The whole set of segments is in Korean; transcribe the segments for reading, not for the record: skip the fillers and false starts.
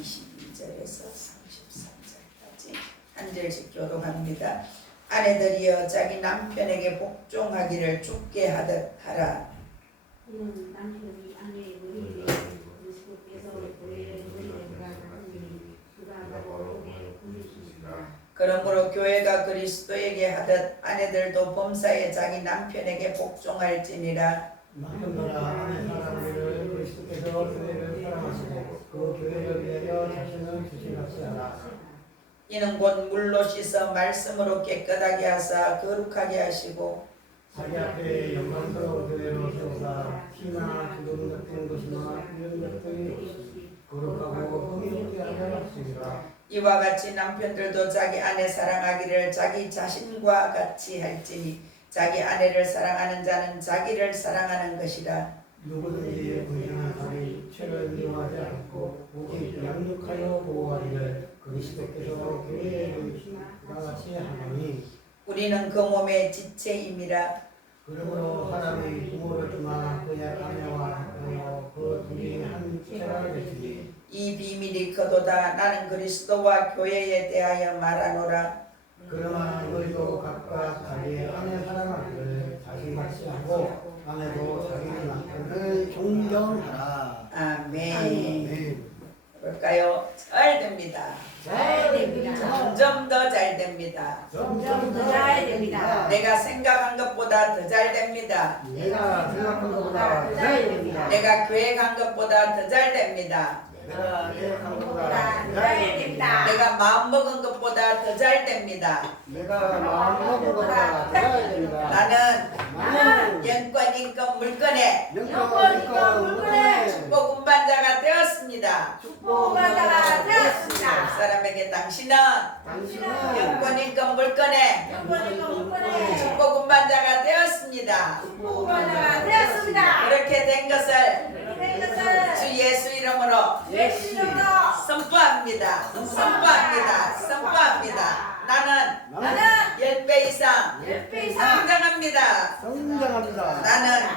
22절에서 33절까지 한 절씩 교독합니다. 아내들이여 자기 남편에게 복종하기를 주께 하듯 하라. 이는 남편이 아내의 머리에 그리스도께서 교회의 머리에 하나님이 그가 바로 그리스도시니라. 그러므로 교회가 그리스도에게 하듯 아내들도 범사에 자기 남편에게 복종할지니라. 남편들아 아내 사랑하기를 그리스도께서 교회를 사랑하시고 그 교회를 위하여 자신을 주신같이 하라. 이는 곧 물로 씻어 말씀으로 깨끗하게 하사 거룩하게 하시고 자기 앞에 영광스러운 교회로 세우사 피나 기름 같은 것이나 이런 것들이 없이 거룩하고 흠이 없게 하여 하시리라. 이와 같이 남편들도 자기 아내 사랑하기를 자기 자신과 같이 할지니 자기 아내를 사랑하는 자는 자기를 사랑하는 것이라. 누구든지 불량한 자리 죄를 미워하지 않고 오직 양육하여 보호하기를 그리스도께서 교회에 이루시나 같이 하나니 우리는 그 몸의 지체임이라. 그러므로 사람이 부모를 주나 그의 아내와 하여 그 둘이 한 육체가 되시니 이 비밀이 크도다. 나는 그리스도와 교회에 대하여 말하노라. 그러나 너희도 각각 자기의 아내 사랑하기를 자신같이 하고 아내도 자기 남편을 존경하라. 아멘. 아멘. 볼까요? 잘 됩니다. 잘 됩니다. 점점 더 잘 됩니다. 점점 더 잘 됩니다. 내가 생각한 것보다 더 잘 됩니다. 내가 생각한 것보다 더 잘 됩니다. 내가 계획한 것보다 더 잘 됩니다. 내가 계획한 것보다 잘 됩니다. 내가 마음먹은 것보다 더 잘 됩니다. 내가 마음먹은 것보다 더 잘 됩니다. 나는 영권, 인권, 물권의 영권, 인권, 물권의 축복 운반자가 되었습니다. 축복받아가 되었습니다. 사람에게 당신은 당신은 영권, 인권, 물권의 영권, 인권, 물권의 축복 운반자가 되었습니다. 축복받아가 되었습니다. 그렇게 된 것을 그렇게 된 것을 주 예수 이름으로 예수 이름으로 선포합니다. 선포합니다. 선포합니다. 나는 10배 이상 10배 이상 성장합니다. 성장합니다. 나는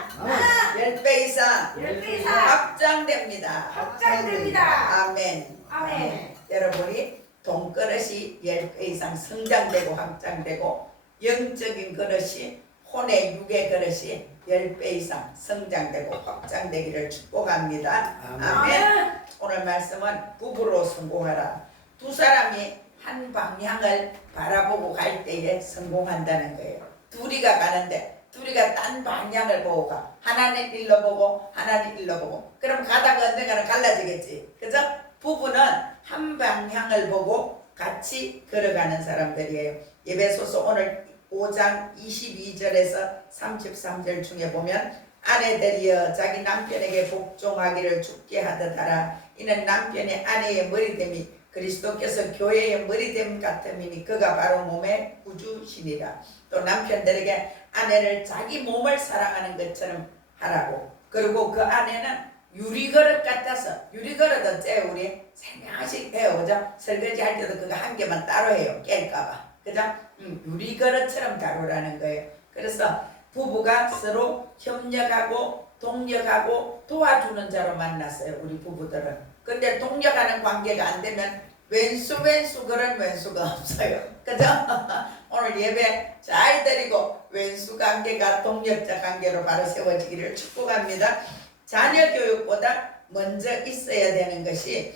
10배 이상 10배 이상 확장됩니다. 확장됩니다. 아멘. 아멘. 여러분이 돈그릇이 10배 이상 성장되고 확장되고 영적인 그릇이 혼의 육의 그릇이 10배 이상 성장되고 확장되기를 축복합니다. 아멘. 오늘 말씀은 부부로 성공하라. 두 사람이 한 방향을 바라보고 갈 때에 성공한다는 거예요. 둘이가 가는데 둘이가 딴 방향을 보고 가. 하나는 일로 보고 하나는 일로 보고. 그럼 가다가 언젠가는 갈라지겠지. 그죠? 부부는 한 방향을 보고 같이 걸어가는 사람들이에요. 에베소서 오늘 5장 22절에서 33절 중에 보면 아내들이여 자기 남편에게 복종하기를 주께 하듯 하라. 이는 남편이 아내의 머리됨이 그리스도께서 교회의 머리됨 같음이니 그가 바로 몸의 구주시니라. 또 남편들에게 아내를 자기 몸을 사랑하는 것처럼 하라고. 그리고 그 아내는 유리그릇 같아서, 유리그릇 어째요? 우리 생양식 해요. 그죠? 설거지 할 때도 그거 한 개만 따로 해요. 깰까봐. 그죠? 유리그릇처럼 다루라는 거예요. 그래서 부부가 서로 협력하고 동력하고 도와주는 자로 만났어요. 우리 부부들은. 근데 동력하는 관계가 안 되면 왼수 그런 왼수가 없어요. 그죠? 오늘 예배 잘 드리고 왼수 관계가 동력자 관계로 바로 세워지기를 축복합니다. 자녀 교육보다 먼저 있어야 되는 것이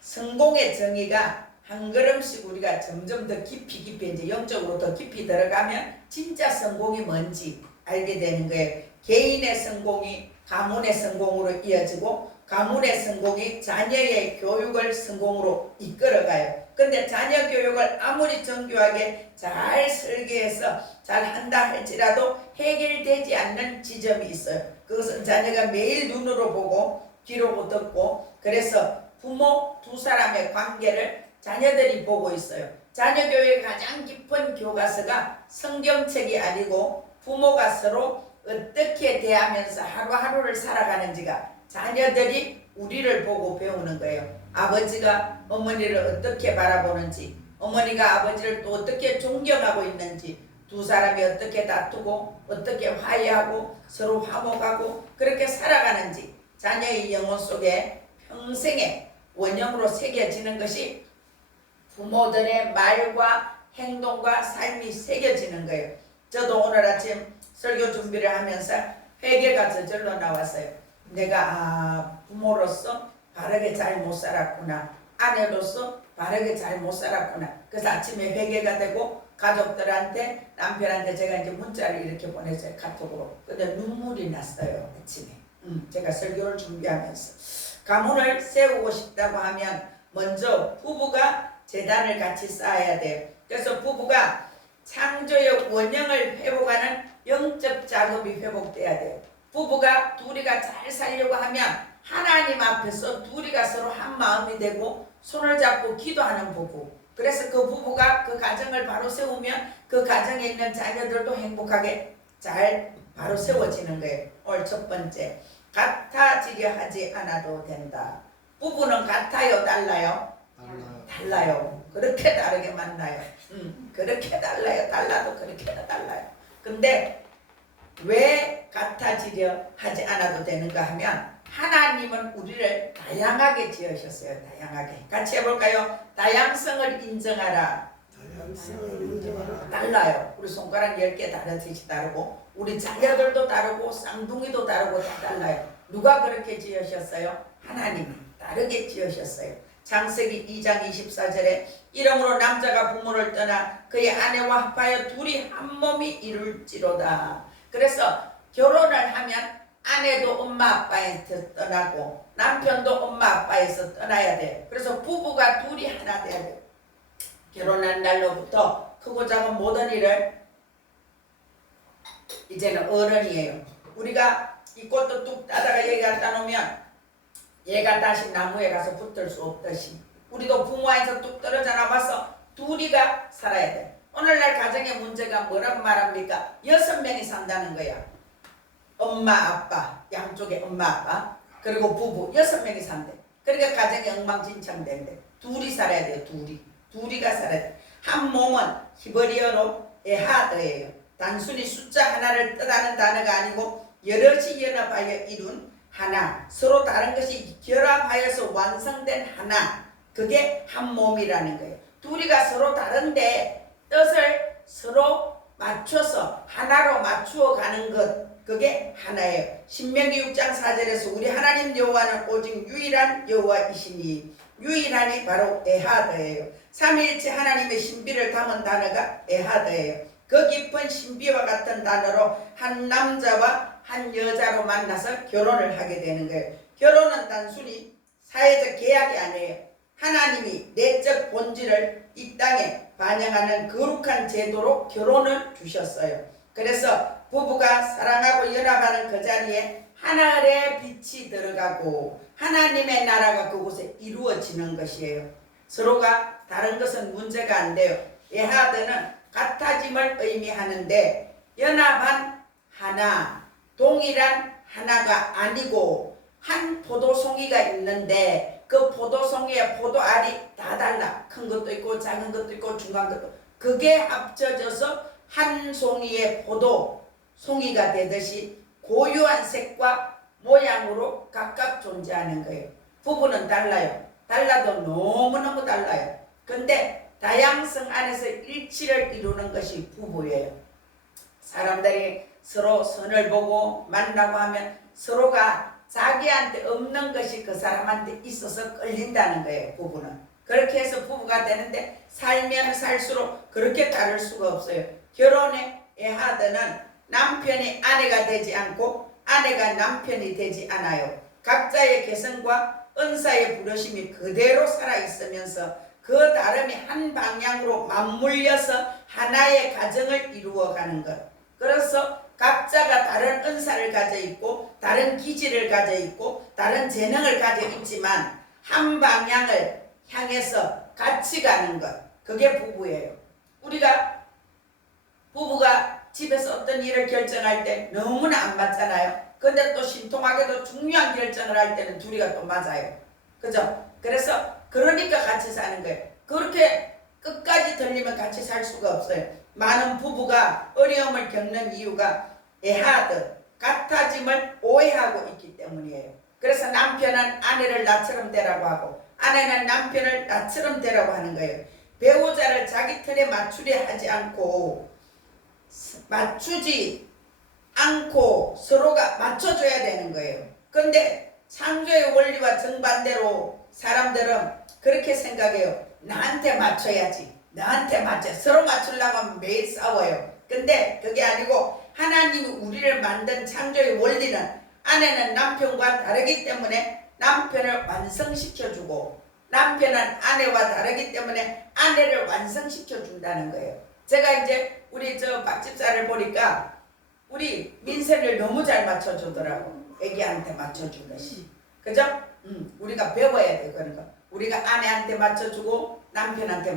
성공의 정의가 한 걸음씩 우리가 점점 더 깊이 이제 영적으로 더 깊이 들어가면 진짜 성공이 뭔지 알게 되는 거예요. 개인의 성공이 가문의 성공으로 이어지고 가문의 성공이 자녀의 교육을 성공으로 이끌어가요. 근데 자녀 교육을 아무리 정교하게 잘 설계해서 잘 한다 할지라도 해결되지 않는 지점이 있어요. 그것은 자녀가 매일 눈으로 보고 귀로 듣고 그래서 부모 두 사람의 관계를 자녀들이 보고 있어요. 자녀 교육의 가장 깊은 교과서가 성경책이 아니고 부모가 서로 어떻게 대하면서 하루하루를 살아가는지가 자녀들이 우리를 보고 배우는 거예요. 아버지가 어머니를 어떻게 바라보는지, 어머니가 아버지를 또 어떻게 존경하고 있는지, 두 사람이 어떻게 다투고 어떻게 화해하고 서로 화목하고 그렇게 살아가는지 자녀의 영혼 속에 평생에 원형으로 새겨지는 것이 부모들의 말과 행동과 삶이 새겨지는 거예요. 저도 오늘 아침 설교 준비를 하면서 회개가 저절로 나왔어요. 내가 부모로서 바르게 잘 못 살았구나. 아내로서 바르게 잘 못 살았구나. 그래서 아침에 회개가 되고 가족들한테 남편한테 제가 이제 문자를 이렇게 보냈어요. 카톡으로. 근데 눈물이 났어요. 아침에. 제가 설교를 준비하면서 가문을 세우고 싶다고 하면 먼저 부부가 재단을 같이 쌓아야 돼요. 그래서 부부가 창조의 원형을 회복하는 영적 작업이 회복돼야 돼요. 부부가 둘이가 잘 살려고 하면 하나님 앞에서 둘이가 서로 한 마음이 되고 손을 잡고 기도하는 부부. 그래서 그 부부가 그 가정을 바로 세우면 그 가정에 있는 자녀들도 행복하게 잘 바로 세워지는 거예요. 오늘 첫 번째, 같아지려 하지 않아도 된다. 부부는 같아요, 달라요? 달라요. 그렇게 다르게 만나요. 그렇게 달라요. 달라도 그렇게 달라요. 근데 왜 같아지려 하지 않아도 되는가 하면 하나님은 우리를 다양하게 지으셨어요. 다양하게. 같이 해볼까요? 다양성을 인정하라. 달라요. 우리 손가락 10개 다르듯이 다르고 우리 자녀들도 다르고 쌍둥이도 다르고 다 달라요. 누가 그렇게 지으셨어요? 하나님이 다르게 지으셨어요. 창세기 2장 24절에 이러므로 남자가 부모를 떠나 그의 아내와 합하여 둘이 한 몸이 이룰지로다. 그래서 결혼을 하면 아내도 엄마 아빠에서 떠나고 남편도 엄마 아빠에서 떠나야 돼. 그래서 부부가 둘이 하나 돼야 돼. 결혼한 날로부터 크고 작은 모든 일을 이제는 어른이에요. 우리가 이 꽃도 뚝 따다가 여기 갖다 놓으면 얘가 다시 나무에 가서 붙을 수 없듯이 우리도 부모에서 뚝 떨어져 나와서 둘이가 살아야 돼. 오늘날 가정의 문제가 뭐라고 말합니까? 6명이 산다는 거야. 엄마 아빠 양쪽에 엄마 아빠 그리고 부부 6명이 산대. 그러니까 가정이 엉망진창된대. 둘이 살아야 돼요. 둘이가 살아야 돼. 한 몸은 히브리어로 에하드예요. 단순히 숫자 하나를 뜻하는 단어가 아니고 여럿이 연합하여 이룬 하나, 서로 다른 것이 결합하여서 완성된 하나, 그게 한 몸이라는 거예요. 둘이가 서로 다른데 뜻을 서로 맞춰서 하나로 맞추어 가는 것, 그게 하나예요. 신명기 6장 4절에서 우리 하나님 여호와는 오직 유일한 여호와이시니, 유일한이 바로 에하드예요. 삼위일체 하나님의 신비를 담은 단어가 에하드예요. 그 깊은 신비와 같은 단어로 한 남자와 한 여자로 만나서 결혼을 하게 되는 거예요. 결혼은 단순히 사회적 계약이 아니에요. 하나님이 내적 본질을 이 땅에 반영하는 거룩한 제도로 결혼을 주셨어요. 그래서 부부가 사랑하고 연합하는 그 자리에 하늘의 빛이 들어가고 하나님의 나라가 그곳에 이루어지는 것이에요. 서로가 다른 것은 문제가 안 돼요. 에하드는 같아짐을 의미하는데 연합한 하나, 동일한 하나가 아니고 한 포도송이가 있는데 그 포도송이의 포도알이 다 달라. 큰 것도 있고 작은 것도 있고 중간 것도. 그게 합쳐져서 한 송이의 포도송이가 되듯이 고유한 색과 모양으로 각각 존재하는 거예요. 부부는 달라요. 달라도 너무너무 달라요. 근데 다양성 안에서 일치를 이루는 것이 부부예요. 사람들이 서로 선을 보고 만나고 하면 서로가 자기한테 없는 것이 그 사람한테 있어서 끌린다는 거예요. 부부는. 그렇게 해서 부부가 되는데 살면 살수록 그렇게 다를 수가 없어요. 결혼의 에하드는 남편이 아내가 되지 않고 아내가 남편이 되지 않아요. 각자의 개성과 은사의 부르심이 그대로 살아있으면서 그 다름이 한 방향으로 맞물려서 하나의 가정을 이루어가는 것. 그래서 각자가 다른 은사를 가져 있고 다른 기질을 가져 있고 다른 재능을 가져 있지만 한 방향을 향해서 같이 가는 것. 그게 부부예요. 우리가 부부가 집에서 어떤 일을 결정할 때 너무나 안 맞잖아요. 근데 또 신통하게도 중요한 결정을 할 때는 둘이가 또 맞아요. 그죠? 그래서 그러니까 같이 사는 거예요. 그렇게 끝까지 들리면 같이 살 수가 없어요. 많은 부부가 어려움을 겪는 이유가 에하드, 같아짐을 오해하고 있기 때문이에요. 그래서 남편은 아내를 나처럼 되라고 하고 아내는 남편을 나처럼 되라고 하는 거예요. 배우자를 자기 틀에 맞추려 하지 않고 맞추지 않고 서로가 맞춰줘야 되는 거예요. 근데 창조의 원리와 정반대로 사람들은 그렇게 생각해요. 나한테 맞춰야지. 나한테 맞춰. 서로 맞추려고 하면 매일 싸워요. 근데 그게 아니고 하나님이 우리를 만든 창조의 원리는 아내는 남편과 다르기 때문에 남편을 완성시켜주고 남편은 아내와 다르기 때문에 아내를 완성시켜준다는 거예요. 제가 이제 우리 저 박집사를 보니까 우리 민세를 너무 잘 맞춰주더라고. 애기한테 맞춰준 것이. 그죠? 우리가 배워야 돼 그런 거. 우리가 아내한테 맞춰주고 남편한테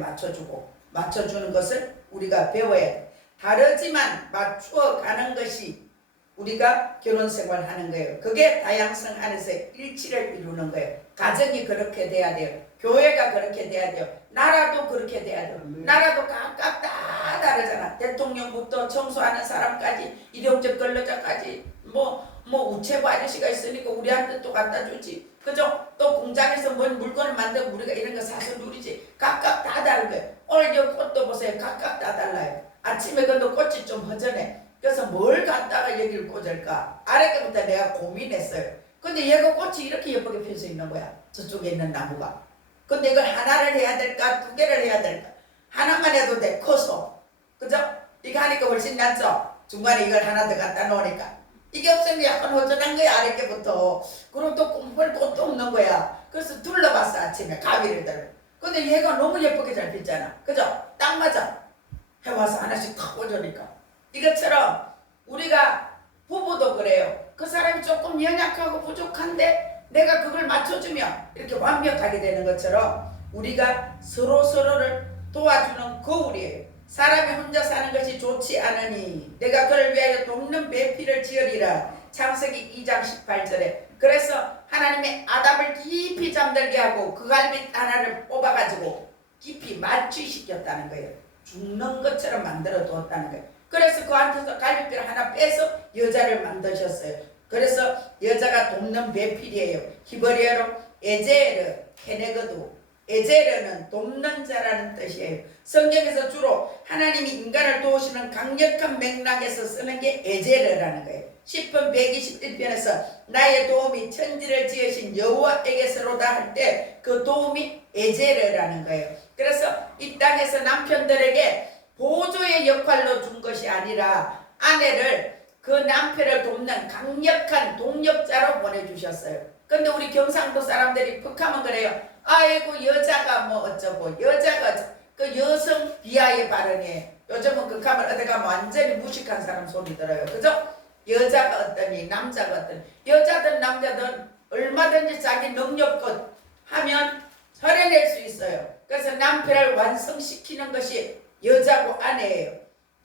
맞춰주는 것을 우리가 배워야 돼. 다르지만 맞추어 가는 것이 우리가 결혼생활 하는 거예요. 그게 다양성 안에서 일치를 이루는 거예요. 가정이 그렇게 돼야 돼요. 교회가 그렇게 돼야 돼요. 나라도 그렇게 돼야 돼요. 나라도 각각 다 다르잖아. 대통령부터 청소하는 사람까지 일용직 근로자까지 뭐 우체부 아저씨가 있으니까 우리한테 또 갖다 주지. 그죠? 또 공장에서 뭔 물건을 만들고 우리가 이런 거 사서 누리지. 각각 다 다른 거예요. 오늘 저 꽃도 보세요. 각각 다 달라요. 아침에 근데 꽃이 좀 허전해. 그래서 뭘 갖다가 여기를 꽂을까? 아랫게부터 내가 고민했어요. 근데 얘가 꽃이 이렇게 예쁘게 펴져 있는 거야. 저쪽에 있는 나무가. 근데 이걸 하나를 해야 될까? 두 개를 해야 될까? 하나만 해도 돼. 커서. 그죠? 이거 하니까 훨씬 낫죠? 중간에 이걸 하나 더 갖다 놓으니까. 이게 없으면 약간 허전한 거야. 아랫게부터. 그리고 또 꼼볼 꽃도 없는 거야. 그래서 둘러봤어. 아침에 가위를 들고. 근데 얘가 너무 예쁘게 잘 폈잖아. 그죠? 딱 맞아. 해와서 하나씩 탁 꽂으니까. 이것처럼 우리가 부부도 그래요. 그 사람이 조금 연약하고 부족한데 내가 그걸 맞춰주면 이렇게 완벽하게 되는 것처럼 우리가 서로서로를 도와주는 거울이에요. 사람이 혼자 사는 것이 좋지 않으니 내가 그를 위하여 돕는 배필을 지으리라. 창세기 2장 18절에. 그래서 하나님의 아담을 깊이 잠들게 하고 그 갈빗 하나를 뽑아가지고 깊이 마취시켰다는 거예요. 죽는 것처럼 만들어 두었다는 거예요. 그래서 그한테서 갈빗뼈를 하나 빼서 여자를 만드셨어요. 그래서 여자가 돕는 배필이에요. 히브리어로 에제르, 케네거도. 에제르는 돕는 자라는 뜻이에요. 성경에서 주로 하나님이 인간을 도우시는 강력한 맥락에서 쓰는 게 에제르라는 거예요. 10편 121편에서 나의 도움이 천지를 지으신 여호와에게서로다 할 때 그 도움이 에제르라는 거예요. 그래서 이 땅에서 남편들에게 보조의 역할로 준 것이 아니라 아내를 그 남편을 돕는 강력한 동력자로 보내주셨어요. 근데 우리 경상도 사람들이 퍽하면 그래요. 아이고 여자가 뭐 어쩌고 여자가 그 여성 비하의 발언이에요. 요즘은 극하면 어디 가면 완전히 무식한 사람 소리 들어요. 그죠? 여자가 어떠니 남자가 어떠니 여자든 남자든 얼마든지 자기 능력껏 하면 살해낼 수 있어요. 그래서 남편을 완성시키는 것이 여자고 아내예요.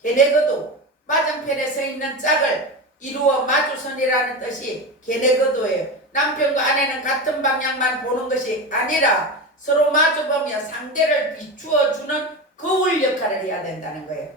게네거도 맞은편에 서 있는 짝을 이루어 마주선이라는 뜻이 게네거도예요. 남편과 아내는 같은 방향만 보는 것이 아니라 서로 마주보며 상대를 비추어주는 거울 역할을 해야 된다는 거예요.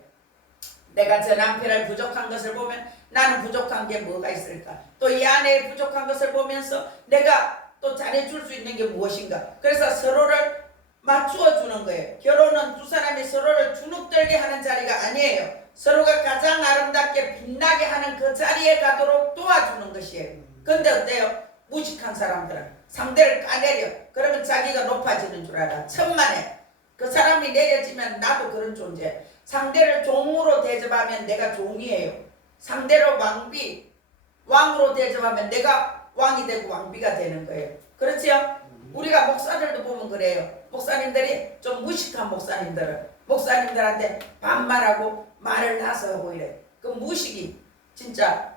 내가 저 남편을 부족한 것을 보면 나는 부족한 게 뭐가 있을까? 또 이 아내의 부족한 것을 보면서 내가 또 잘해줄 수 있는 게 무엇인가? 그래서 서로를 맞추어 주는 거예요. 결혼은 두 사람이 서로를 주눅들게 하는 자리가 아니에요. 서로가 가장 아름답게 빛나게 하는 그 자리에 가도록 도와주는 것이에요. 근데 어때요? 무식한 사람들은 상대를 까내려. 그러면 자기가 높아지는 줄 알아. 천만에. 그 사람이 내려지면 나도 그런 존재. 상대를 종으로 대접하면 내가 종이에요. 상대를 왕으로 대접하면 내가 왕이 되고 왕비가 되는 거예요. 그렇지요? 우리가 목사들도 보면 그래요. 목사님들이 좀 무식한 목사님들한테 반말하고 말을 나서 하고 이래. 그 무식이 진짜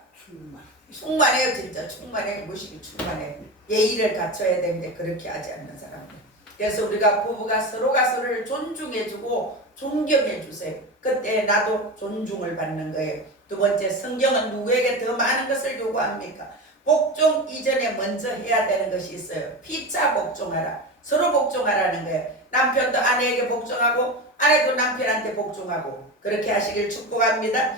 충만해요. 진짜 충만해요. 무식이 충만해요. 예의를 갖춰야 되는데 그렇게 하지 않는 사람들. 그래서 우리가 부부가 서로가 서로를 존중해주고 존경해주세요. 그때 나도 존중을 받는 거예요. 두 번째, 성경은 누구에게 더 많은 것을 요구합니까? 복종 이전에 먼저 해야 되는 것이 있어요. 피차 복종하라. 서로 복종하라는 거예요. 남편도 아내에게 복종하고 아내도 남편한테 복종하고 그렇게 하시길 축복합니다.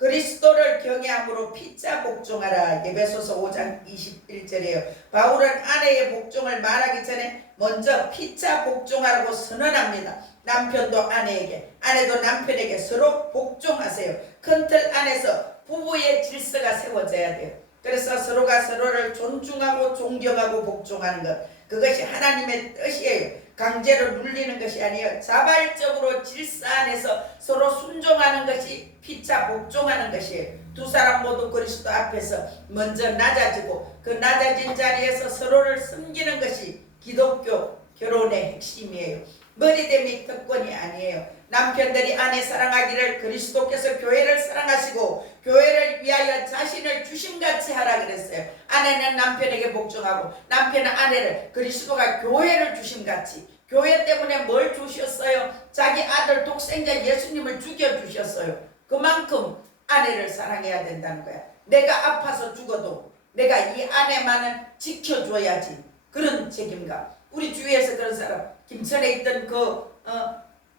그리스도를 경외함으로 피차 복종하라. 에베소서 5장 21절이에요. 바울은 아내의 복종을 말하기 전에 먼저 피차 복종하라고 선언합니다. 남편도 아내에게, 아내도 남편에게 서로 복종하세요. 큰 틀 안에서 부부의 질서가 세워져야 돼요. 그래서 서로가 서로를 존중하고 존경하고 복종하는 것, 그것이 하나님의 뜻이에요. 강제로 눌리는 것이 아니에요. 자발적으로 질서 안에서 서로 순종하는 것이 피차 복종하는 것이에요. 두 사람 모두 그리스도 앞에서 먼저 낮아지고 그 낮아진 자리에서 서로를 섬기는 것이 기독교 결혼의 핵심이에요. 머리됨이 특권이 아니에요. 남편들이 아내 사랑하기를 그리스도께서 교회를 사랑하시고 교회를 위하여 자신을 주심같이 하라 그랬어요. 아내는 남편에게 복종하고 남편은 아내를, 그리스도가 교회를 주심같이. 교회 때문에 뭘 주셨어요? 자기 아들 독생자 예수님을 죽여주셨어요. 그만큼 아내를 사랑해야 된다는 거야. 내가 아파서 죽어도 내가 이 아내만은 지켜줘야지. 그런 책임감. 우리 주위에서 그런 사람, 김천에 있던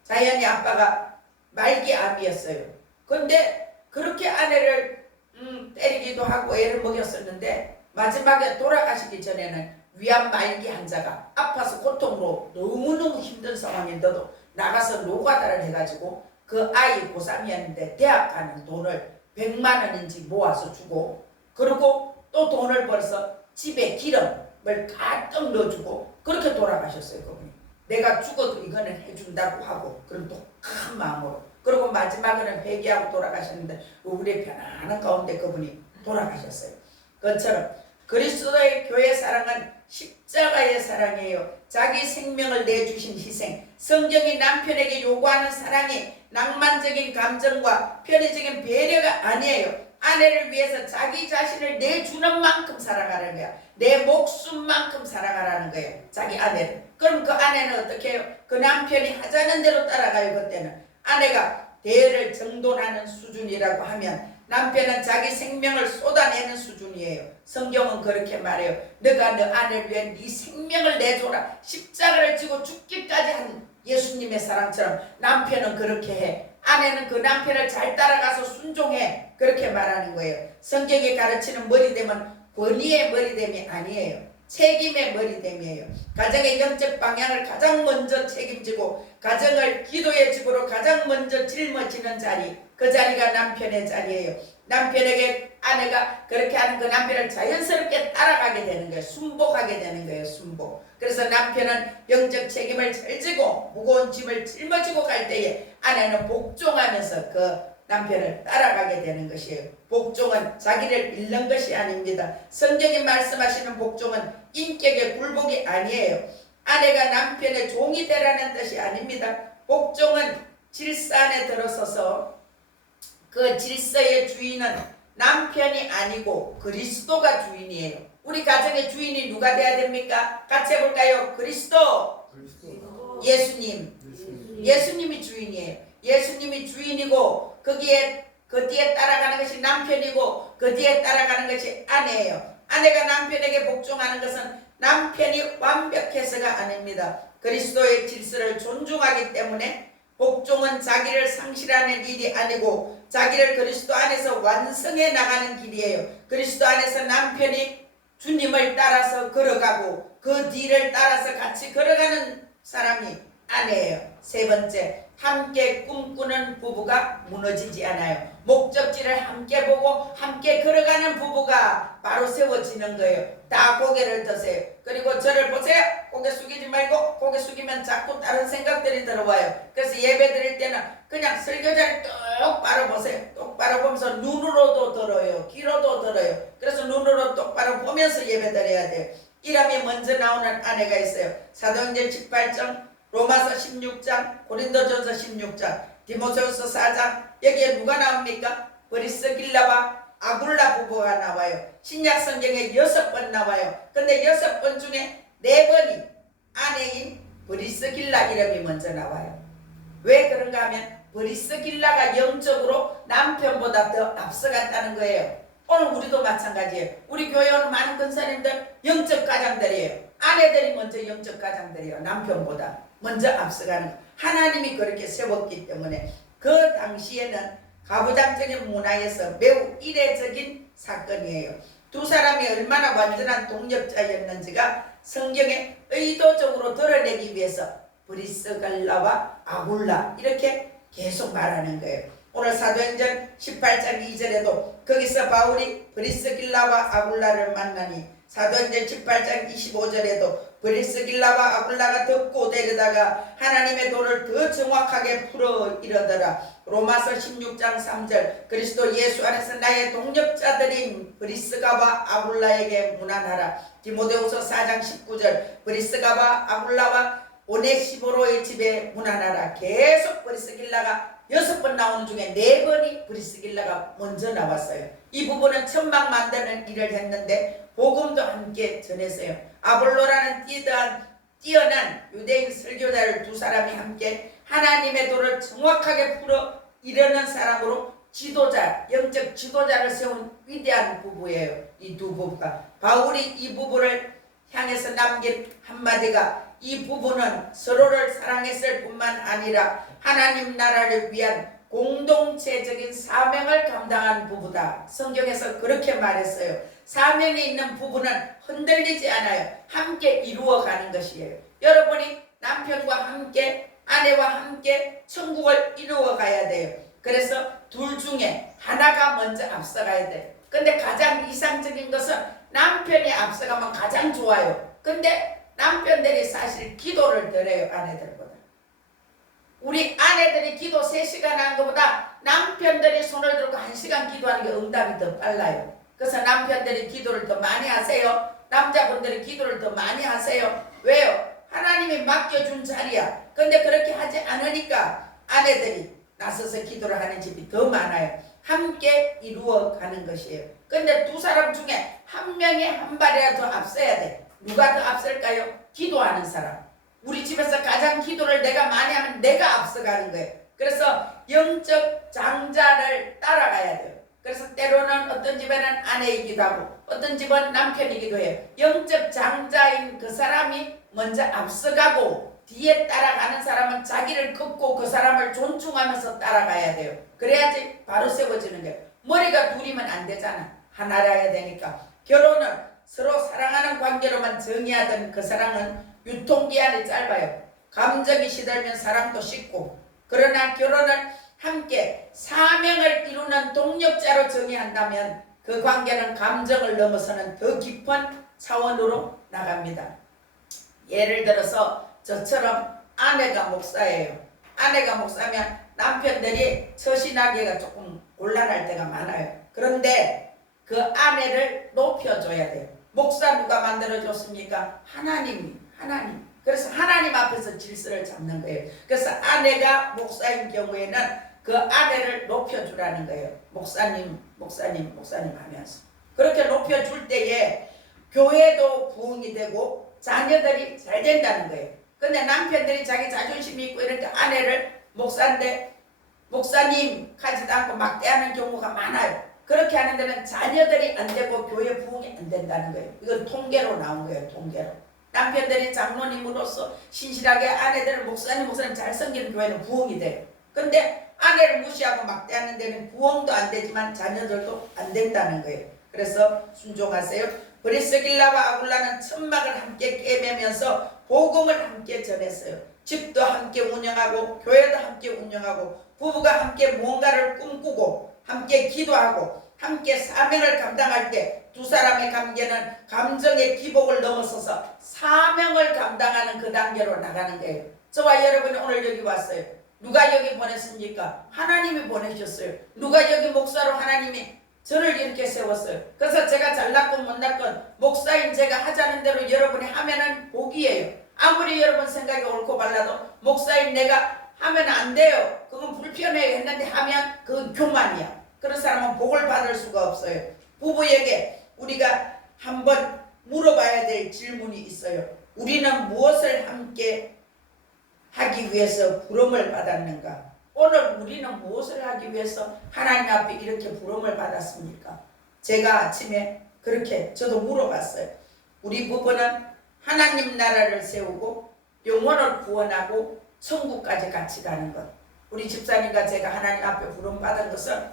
자연이 아빠가 말기암이었어요. 그런데 그렇게 아내를 때리기도 하고 애를 먹였었는데 마지막에 돌아가시기 전에는 위암 말기 환자가 아파서 고통으로 너무너무 힘든 상황인데도 나가서 노가다를 해가지고 그 아이 고3이었는데 대학 가는 돈을 100만 원인지 모아서 주고, 그리고 또 돈을 벌어서 집에 기름을 가득 넣어주고 그렇게 돌아가셨어요. 그분이 내가 죽어도 이거는 해준다고 하고 그런 독한 마음으로. 그리고 마지막에는 회개하고 돌아가셨는데 우리의 편안한 가운데 그분이 돌아가셨어요. 그것처럼 그리스도의 교회 사랑은 십자가의 사랑이에요. 자기 생명을 내주신 희생. 성경이 남편에게 요구하는 사랑이 낭만적인 감정과 편의적인 배려가 아니에요. 아내를 위해서 자기 자신을 내주는 만큼 사랑하라는 거야. 내 목숨만큼 사랑하라는 거예요. 자기 아내를. 그럼 그 아내는 어떻게 해요? 그 남편이 하자는 대로 따라가요. 그때는 아내가 대를 정돈하는 수준이라고 하면 남편은 자기 생명을 쏟아내는 수준이에요. 성경은 그렇게 말해요. 너가 너 아내를 위해 네 생명을 내줘라. 십자가를 지고 죽기까지 한 예수님의 사랑처럼 남편은 그렇게 해. 아내는 그 남편을 잘 따라가서 순종해. 그렇게 말하는 거예요. 성경이 가르치는 머리됨은 권위의 머리됨이 아니에요. 책임의 머리됨이에요. 가정의 영적 방향을 가장 먼저 책임지고 가정을 기도의 집으로 가장 먼저 짊어지는 자리, 그 자리가 남편의 자리예요. 남편에게 아내가 그렇게 하는 그 남편을 자연스럽게 따라가게 되는 거예요. 순복하게 되는 거예요. 순복. 그래서 남편은 영적 책임을 잘 지고 무거운 짐을 짊어지고 갈 때에 아내는 복종하면서 그 남편을 따라가게 되는 것이에요. 복종은 자기를 잃는 것이 아닙니다. 성경이 말씀하시는 복종은 인격의 굴복이 아니에요. 아내가 남편의 종이 되라는 뜻이 아닙니다. 복종은 질서 안에 들어서서 그 질서의 주인은 남편이 아니고 그리스도가 주인이에요. 우리 가정의 주인이 누가 돼야 됩니까? 같이 해볼까요? 그리스도. 예수님. 예수님이 주인이에요. 예수님이 주인이고 그 뒤에 따라가는 것이 남편이고 그 뒤에 따라가는 것이 아내예요. 아내가 남편에게 복종하는 것은 남편이 완벽해서가 아닙니다. 그리스도의 질서를 존중하기 때문에 복종은 자기를 상실하는 일이 아니고 자기를 그리스도 안에서 완성해 나가는 길이에요. 그리스도 안에서 남편이 주님을 따라서 걸어가고 그 뒤를 따라서 같이 걸어가는 사람이 아내예요. 세 번째, 함께 꿈꾸는 부부가 무너지지 않아요. 목적지를 함께 보고 함께 걸어가는 부부가 바로 세워지는 거예요. 다 고개를 드세요. 그리고 저를 보세요. 고개 숙이지 말고, 고개 숙이면 자꾸 다른 생각들이 들어와요. 그래서 예배 드릴 때는 그냥 설교자를 똑바로 보세요. 똑바로 보면서 눈으로도 들어요. 귀로도 들어요. 그래서 눈으로 똑바로 보면서 예배 드려야 돼요. 이름이 먼저 나오는 아내가 있어요. 사도행전 18장, 로마서 16장, 고린도전서 16장, 디모데후서 4장. 여기에 누가 나옵니까? 브리스길라와 아굴라 부부가 나와요. 신약 성경에 6번 나와요. 근데 6번 중에 4번이 아내인 브리스길라 이름이 먼저 나와요. 왜 그런가 하면 브리스길라가 영적으로 남편보다 더 앞서갔다는 거예요. 오늘 우리도 마찬가지예요. 우리 교회 오는 많은 권사님들 영적 가장들이에요. 아내들이 먼저 영적 가장들이에요. 남편보다 먼저 앞서가는 거. 하나님이 그렇게 세웠기 때문에 그 당시에는 가부장적인 문화에서 매우 이례적인 사건이에요. 두 사람이 얼마나 완전한 동력자였는지가 성경에 의도적으로 드러내기 위해서 브리스갈라와 아굴라 이렇게 계속 말하는 거예요. 오늘 사도행전 18장 2절에도 거기서 바울이 브리스길라와 아굴라를 만나니, 사도행전 18장 25절에도 브리스길라와 아굴라가 듣고 데려다가 하나님의 도를 더 정확하게 풀어 이르더라. 로마서 16장 3절 그리스도 예수 안에서 나의 동력자들인 브리스가와 아굴라에게 문안하라. 디모데후서 4장 19절 브리스가와 아굴라와 오네시보로의 집에 문안하라. 계속 브리스길라가 6번 나오는 중에 4번이 브리스길라가 먼저 나왔어요. 이 부분은 천막 만드는 일을 했는데 복음도 함께 전했어요. 아볼로라는 뛰어난 유대인 설교자를 두 사람이 함께 하나님의 도를 정확하게 풀어 이르는 사람으로 지도자, 영적 지도자를 세운 위대한 부부예요. 이 두 부부가. 바울이 이 부부를 향해서 남긴 한마디가, 이 부부는 서로를 사랑했을 뿐만 아니라 하나님 나라를 위한 공동체적인 사명을 감당한 부부다. 성경에서 그렇게 말했어요. 사명이 있는 부부는 흔들리지 않아요. 함께 이루어가는 것이에요. 여러분이 남편과 함께, 아내와 함께 천국을 이루어가야 돼요. 그래서 둘 중에 하나가 먼저 앞서가야 돼요. 근데 가장 이상적인 것은 남편이 앞서가면 가장 좋아요. 근데 남편들이 사실 기도를 덜 해요, 아내들보다. 우리 아내들이 기도 3시간 하는 것보다 남편들이 손을 들고 1시간 기도하는 게 응답이 더 빨라요. 그래서 남편들이 기도를 더 많이 하세요. 남자분들이 기도를 더 많이 하세요. 왜요? 하나님이 맡겨준 자리야. 근데 그렇게 하지 않으니까 아내들이 나서서 기도를 하는 집이 더 많아요. 함께 이루어가는 것이에요. 근데 두 사람 중에 한 명이 한 발이라도 앞서야 돼. 누가 더 앞설까요? 기도하는 사람. 우리 집에서 가장 기도를 내가 많이 하면 내가 앞서가는 거예요. 그래서 영적 장자를 따라가야 돼요. 그래서 때로는 어떤 집에는 아내이기도 하고 어떤 집은 남편이기도 해요. 영적 장자인 그 사람이 먼저 앞서가고 뒤에 따라가는 사람은 자기를 긋고 그 사람을 존중하면서 따라가야 돼요. 그래야지 바로 세워지는 거예요. 머리가 둘이면 안 되잖아. 하나라야 되니까. 결혼은 서로 사랑하는 관계로만 정의하던 그 사랑은 유통기한이 짧아요. 감정이 시들면 사랑도 식고. 그러나 결혼을 함께 사명을 이루는 동력자로 정의한다면 그 관계는 감정을 넘어서는 더 깊은 차원으로 나갑니다. 예를 들어서 저처럼 아내가 목사예요. 아내가 목사면 남편들이 처신하기가 조금 곤란할 때가 많아요. 그런데 그 아내를 높여줘야 돼요. 목사 누가 만들어줬습니까? 하나님. 그래서 하나님 앞에서 질서를 잡는 거예요. 그래서 아내가 목사인 경우에는 그 아내를 높여주라는 거예요. 목사님 하면서. 그렇게 높여줄 때에 교회도 부흥이 되고 자녀들이 잘 된다는 거예요. 근데 남편들이 자기 자존심이 있고 이렇게 아내를 목사인데 목사님 하지도 않고 막대하는 경우가 많아요. 그렇게 하는 데는 자녀들이 안 되고 교회 부흥이 안 된다는 거예요. 이건 통계로 나온 거예요. 통계로. 남편들이 장로님으로서 신실하게 아내들을 목사님 잘 섬기는 교회는 부흥이 돼요. 근데 아내를 무시하고 막대하는 데는 부흥도 안 되지만 자녀들도 안 된다는 거예요. 그래서 순종하세요. 브리스길라와 아굴라는 천막을 함께 깨매면서 복음을 함께 전했어요. 집도 함께 운영하고 교회도 함께 운영하고 부부가 함께 무언가를 꿈꾸고 함께 기도하고 함께 사명을 감당할 때 두 사람의 관계는 감정의 기복을 넘어서서 사명을 감당하는 그 단계로 나가는 거예요. 저와 여러분이 오늘 여기 왔어요. 누가 여기 보냈습니까? 하나님이 보내셨어요. 누가 여기 목사로 하나님이 저를 이렇게 세웠어요. 그래서 제가 잘났건 못났건 목사인 제가 하자는 대로 여러분이 하면은 복이에요. 아무리 여러분 생각이 옳고 발라도 목사인 내가 하면 안 돼요. 그건 불편해요 했는데 하면 그건 교만이야. 그런 사람은 복을 받을 수가 없어요. 부부에게 우리가 한번 물어봐야 될 질문이 있어요. 우리는 무엇을 함께 하기 위해서 부름을 받았는가? 오늘 우리는 무엇을 하기 위해서 하나님 앞에 이렇게 부름을 받았습니까? 제가 아침에 그렇게 저도 물어봤어요. 우리 부부는 하나님 나라를 세우고 영혼을 구원하고 천국까지 같이 가는 것. 우리 집사님과 제가 하나님 앞에 부름받은 것은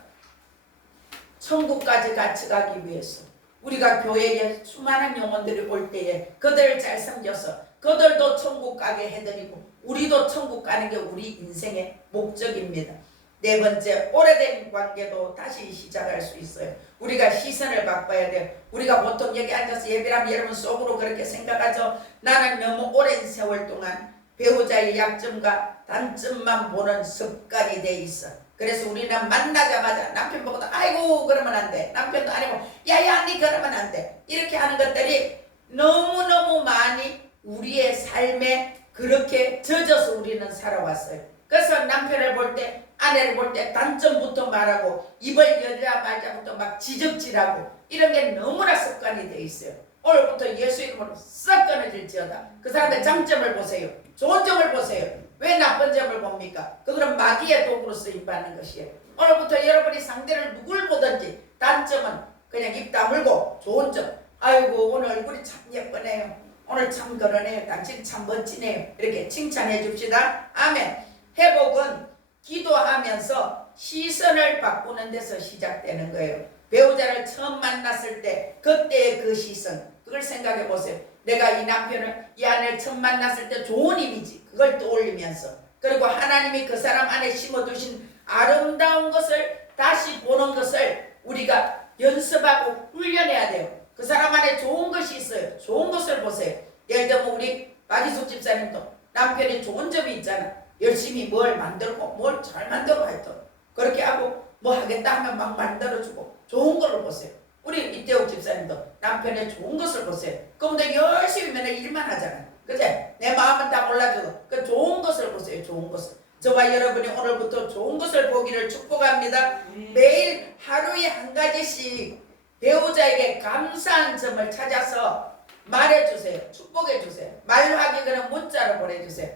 천국까지 같이 가기 위해서 우리가 교회에 수많은 영혼들이 올 때에 그들을 잘 섬겨서 그들도 천국 가게 해드리고 우리도 천국 가는 게 우리 인생의 목적입니다. 네 번째, 오래된 관계도 다시 시작할 수 있어요. 우리가 시선을 바꿔야 돼요. 우리가 보통 여기 앉아서 예배하면 여러분 속으로 그렇게 생각하죠. 나는 너무 오랜 세월 동안 배우자의 약점과 단점만 보는 습관이 돼 있어. 그래서 우리는 만나자마자 남편 보고도 아이고 그러면 안 돼. 남편도 아니고 야야 니 그러면 안 돼. 이렇게 하는 것들이 너무너무 많이 우리의 삶에 그렇게 젖어서 우리는 살아왔어요. 그래서 남편을 볼 때 아내를 볼 때 단점부터 말하고 입을 열자 말자부터 막 지적질하고 이런 게 너무나 습관이 돼 있어요. 오늘부터 예수 이름으로 싹 끊어질지어다. 그 사람의 장점을 보세요. 좋은 점을 보세요. 왜 나쁜 점을 봅니까? 그거는 마귀의 도구로 쓰임받는 것이에요. 오늘부터 여러분이 상대를 누굴 보든지 단점은 그냥 입 다물고 좋은 점, 아이고 오늘 얼굴이 참 예쁘네요. 오늘 참 그러네요. 당신 참 멋지네요. 이렇게 칭찬해 줍시다. 아멘. 회복은 기도하면서 시선을 바꾸는 데서 시작되는 거예요. 배우자를 처음 만났을 때 그때의 그 시선, 그걸 생각해 보세요. 내가 이 남편을 이 아내를 처음 만났을 때 좋은 이미지 그걸 떠올리면서 그리고 하나님이 그 사람 안에 심어두신 아름다운 것을 다시 보는 것을 우리가 연습하고 훈련해야 돼요. 그 사람 안에 좋은 것이 있어요. 좋은 것을 보세요. 예를 들면 우리 마기숙 집사님도 남편이 좋은 점이 있잖아. 열심히 뭘 만들고 뭘 잘 만들어 하여튼 그렇게 하고 뭐 하겠다 하면 막 만들어주고 좋은 걸로 보세요. 우리 이태욱 집사님도 남편의 좋은 것을 보세요. 그런데 열심히 맨날 일만 하잖아요. 그제? 내 마음은 다 몰라줘도 그 좋은 것을 보세요. 좋은 것을. 저와 여러분이 오늘부터 좋은 것을 보기를 축복합니다. 매일 하루에 한 가지씩 배우자에게 감사한 점을 찾아서 말해주세요. 축복해주세요. 말로 하기 그냥 문자로 보내주세요.